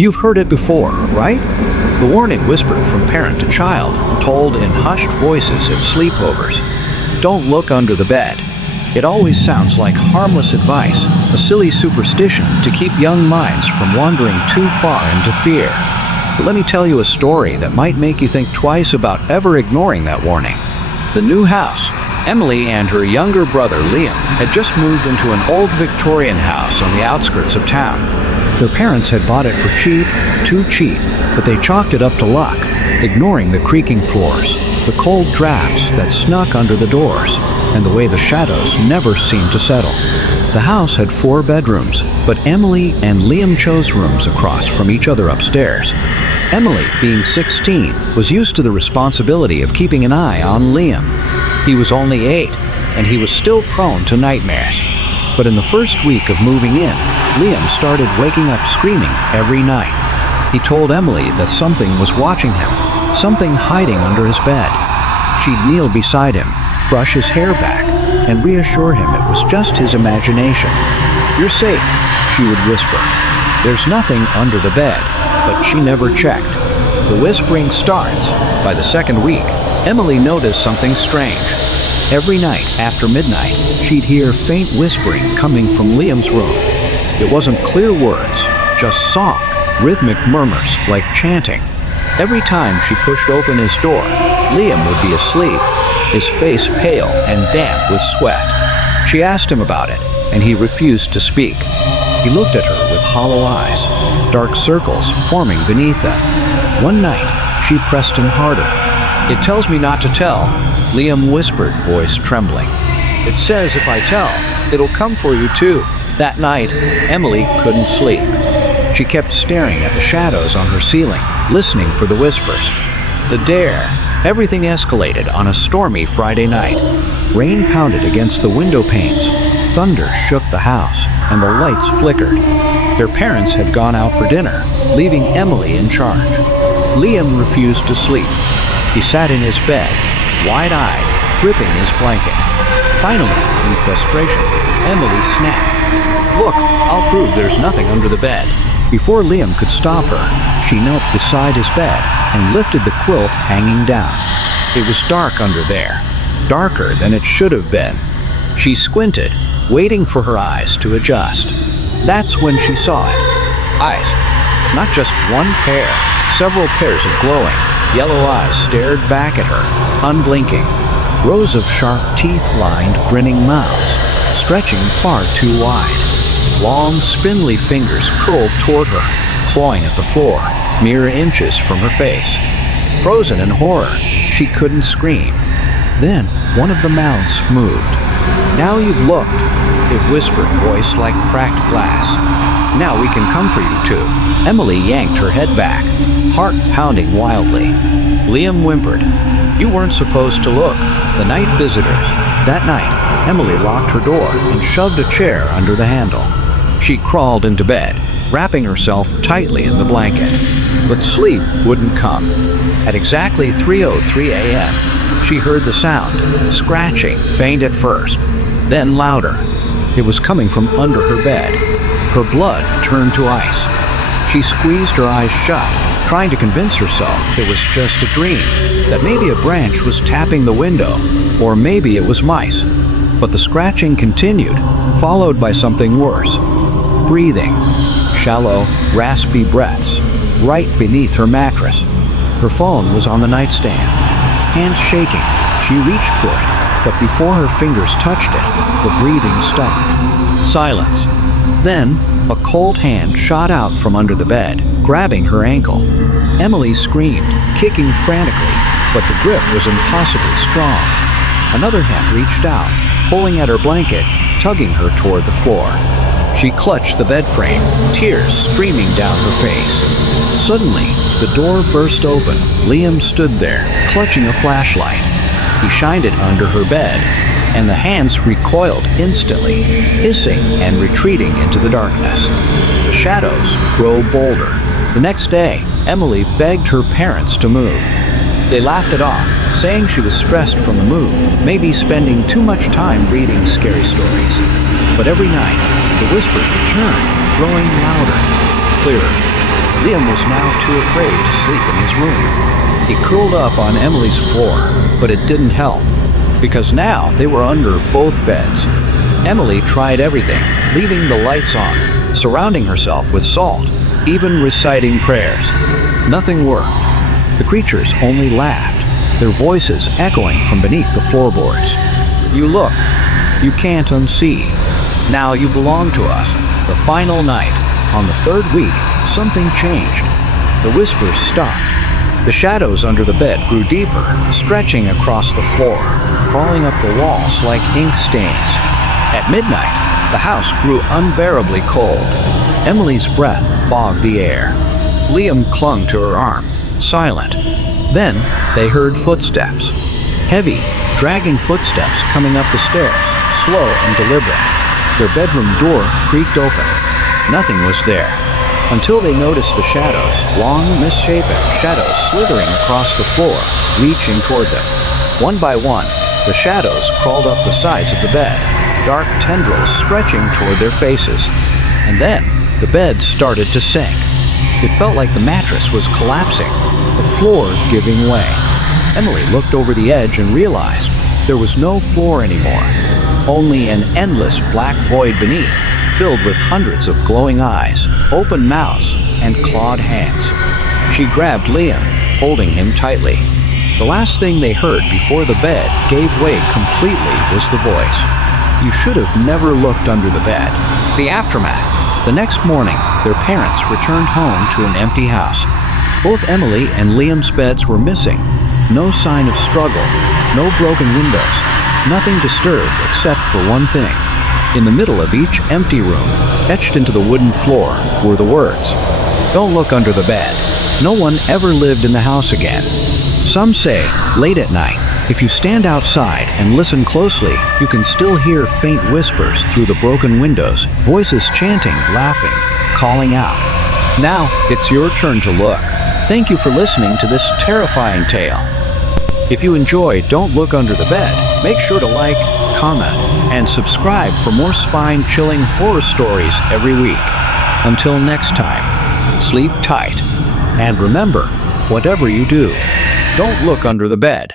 You've heard it before, right? The warning whispered from parent to child, told in hushed voices at sleepovers. Don't look under the bed. It always sounds like harmless advice, a silly superstition to keep young minds from wandering too far into fear. But let me tell you a story that might make you think twice about ever ignoring that warning. The new house. Emily and her younger brother Liam had just moved into an old Victorian house on the outskirts of town. Their parents had bought it for cheap, too cheap, but they chalked it up to luck, ignoring the creaking floors, the cold drafts that snuck under the doors, and the way the shadows never seemed to settle. The house had 4 bedrooms, but Emily and Liam chose rooms across from each other upstairs. Emily, being 16, was used to the responsibility of keeping an eye on Liam. He was only 8, and he was still prone to nightmares. But in the first week of moving in, Liam started waking up screaming every night. He told Emily that something was watching him, something hiding under his bed. She'd kneel beside him, brush his hair back, and reassure him it was just his imagination. "You're safe," she would whisper. "There's nothing under the bed," but she never checked. The whispering starts. By the second week, Emily noticed something strange. Every night after midnight, she'd hear faint whispering coming from Liam's room. It wasn't clear words, just soft, rhythmic murmurs like chanting. Every time she pushed open his door, Liam would be asleep, his face pale and damp with sweat. She asked him about it, and he refused to speak. He looked at her with hollow eyes, dark circles forming beneath them. One night, she pressed him harder. "It tells me not to tell," Liam whispered, voice trembling. "It says if I tell, it'll come for you too." That night, Emily couldn't sleep. She kept staring at the shadows on her ceiling, listening for the whispers. The dare. Everything escalated on a stormy Friday night. Rain pounded against the window panes. Thunder shook the house, and the lights flickered. Their parents had gone out for dinner, leaving Emily in charge. Liam refused to sleep. He sat in his bed, wide-eyed, gripping his blanket. Finally, in frustration, Emily snapped. "Look, I'll prove there's nothing under the bed." Before Liam could stop her, she knelt beside his bed and lifted the quilt hanging down. It was dark under there, darker than it should have been. She squinted, waiting for her eyes to adjust. That's when she saw it. Eyes. Not just one pair, several pairs of glowing, yellow eyes stared back at her, unblinking. Rows of sharp teeth-lined, grinning mouths, stretching far too wide. Long, spindly fingers curled toward her, clawing at the floor, mere inches from her face. Frozen in horror, she couldn't scream. Then, one of the mouths moved. "Now you've looked," it whispered, voice like cracked glass. "Now we can come for you too." Emily yanked her head back, heart pounding wildly. Liam whimpered. "You weren't supposed to look." The night visitors. That night, Emily locked her door and shoved a chair under the handle. She crawled into bed, wrapping herself tightly in the blanket. But sleep wouldn't come. At exactly 3:03 a.m., she heard the sound, scratching, faint at first, then louder. It was coming from under her bed. Her blood turned to ice. She squeezed her eyes shut, trying to convince herself it was just a dream, that maybe a branch was tapping the window, or maybe it was mice. But the scratching continued, followed by something worse. Breathing. Shallow, raspy breaths, right beneath her mattress. Her phone was on the nightstand. Hands shaking, she reached for it, but before her fingers touched it, the breathing stopped. Silence. Then, a cold hand shot out from under the bed, grabbing her ankle. Emily screamed, kicking frantically, but the grip was impossibly strong. Another hand reached out, pulling at her blanket, tugging her toward the floor. She clutched the bed frame, tears streaming down her face. Suddenly, the door burst open. Liam stood there, clutching a flashlight. He shined it under her bed, and the hands recoiled instantly, hissing and retreating into the darkness. The shadows grow bolder. The next day, Emily begged her parents to move. They laughed it off, saying she was stressed from the move, maybe spending too much time reading scary stories. But every night, the whispers returned, growing louder, clearer. Liam was now too afraid to sleep in his room. He curled up on Emily's floor, but it didn't help, because now they were under both beds. Emily tried everything, leaving the lights on, surrounding herself with salt, even reciting prayers. Nothing worked. The creatures only laughed, their voices echoing from beneath the floorboards. "You look. You can't unsee. Now you belong to us." The final night, on the third week, something changed. The whispers stopped. The shadows under the bed grew deeper, stretching across the floor, crawling up the walls like ink stains. At midnight, the house grew unbearably cold. Emily's breath fogged the air. Liam clung to her arm, silent. Then they heard footsteps. Heavy, dragging footsteps coming up the stairs, slow and deliberate. Their bedroom door creaked open. Nothing was there, until they noticed the shadows, long, misshapen shadows slithering across the floor, reaching toward them. One by one, the shadows crawled up the sides of the bed, dark tendrils stretching toward their faces. And then, the bed started to sink. It felt like the mattress was collapsing, the floor giving way. Emily looked over the edge and realized there was no floor anymore, only an endless black void beneath, filled with hundreds of glowing eyes, open mouths, and clawed hands. She grabbed Liam, holding him tightly. The last thing they heard before the bed gave way completely was the voice. "You should have never looked under the bed." The aftermath. The next morning, their parents returned home to an empty house. Both Emily and Liam's beds were missing. No sign of struggle, no broken windows, nothing disturbed except for one thing. In the middle of each empty room, etched into the wooden floor, were the words, "Don't look under the bed." No one ever lived in the house again. Some say, late at night, if you stand outside and listen closely, you can still hear faint whispers through the broken windows, voices chanting, laughing, calling out. Now, it's your turn to look. Thank you for listening to this terrifying tale. If you enjoy Don't Look Under the Bed, make sure to like, comment, and subscribe for more spine-chilling horror stories every week. Until next time, sleep tight. And remember, whatever you do, don't look under the bed.